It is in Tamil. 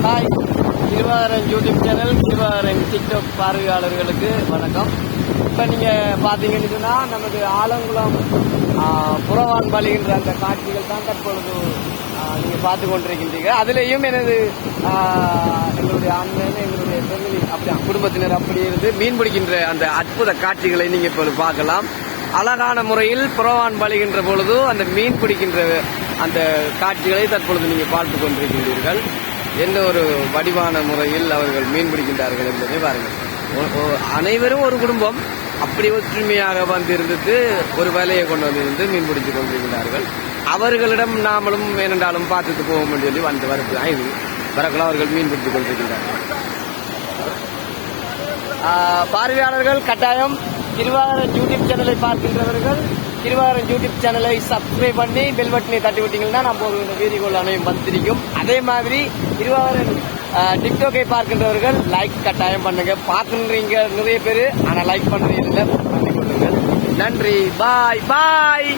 ஹாய், திருவாரன் யூடியூப் சேனல், திருவாரன் டிக்டாக் பார்வையாளர்களுக்கு வணக்கம். இப்போ நீங்கள் பார்த்தீங்கன்னு சொன்னால் நமது ஆலங்குளம் புறவான் பலிகின்ற அந்த காட்சிகள் தான் தற்பொழுது நீங்கள் பார்த்து கொண்டிருக்கின்றீர்கள். அதுலேயும் எங்களுடைய அண்ணன், எங்களுடைய ஃபேமிலி அப்படி குடும்பத்தினர் அப்படி இருந்து மீன் பிடிக்கின்ற அந்த அற்புத காட்சிகளை நீங்கள் இப்பொழுது பார்க்கலாம். அழகான முறையில் புறவான் பலிகின்ற பொழுது அந்த மீன் பிடிக்கின்ற அந்த காட்சிகளை தற்பொழுது நீங்கள் பார்த்து கொண்டிருக்கின்றீர்கள். எந்த ஒரு வடிவான முறையில் அவர்கள் மீன் பிடிக்கின்றார்கள் என்பதை பாருங்கள். அனைவரும் ஒரு குடும்பம் அப்படி ஒற்றுமையாக வந்திருந்துட்டு ஒரு வேலையை கொண்டு வந்திருந்து மீன் பிடித்து கொண்டிருக்கிறார்கள். அவர்களிடம் நாமளும் ஏனென்றாலும் பார்த்துட்டு போவோம் சொல்லி வந்து வரது இது வரக்குள்ள அவர்கள் மீன் பிடித்துக் கொண்டிருக்கிறார்கள். பார்வையாளர்கள் கட்டாயம் திருவாரன் யூடியூப் சேனலை பார்க்கின்றவர்கள் திருவாரன் யூடியூப் சேனலை சப்ஸ்கிரைப் பண்ணி பெல் பட்டனை தட்டி விட்டீங்கன்னா நம்ம ஒரு வீடியோகள் அனைவரும் வந்திருக்கும். அதே மாதிரி திருவாரன் டிக்டாக்கை பார்க்கின்றவர்கள் லைக் கட்டாயம் பண்ணுங்க. பார்க்கின்றீங்க நிறைய பேர், ஆனால் லைக் பண்ணுறீங்க இல்லை, பண்ணி கொள்ளுங்கள். நன்றி. பாய் பாய்.